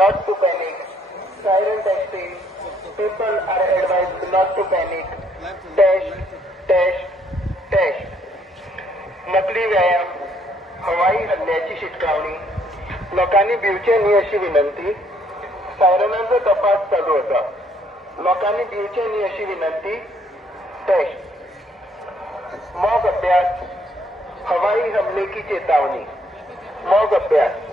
not to panic. Siren testing. People are advised not to panic. Test, test, test. नकली व्यायाम, हवाई हल्ल्याची शिटकावणी, लोकांनी भिवचे न्ही अशी विनंती. सायरनांचो तपास चालू होता. लोकांनी भिवचे न्ही अशी विनंती. टेस्ट. मॉक अभ्यास, हवाई हमले की चेतावनी. मॉक अभ्यास.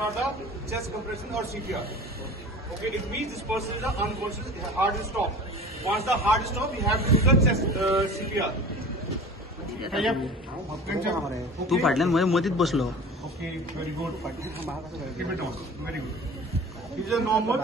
Not a chest compression or CPR. Okay, it means this person is unconscious, heart will stop. Once the heart stops, we have to do the chest CPR. तू फाटल्यान मध्ये मदीत बसलो. Okay, very good. Keep it on. Very good. These are normal.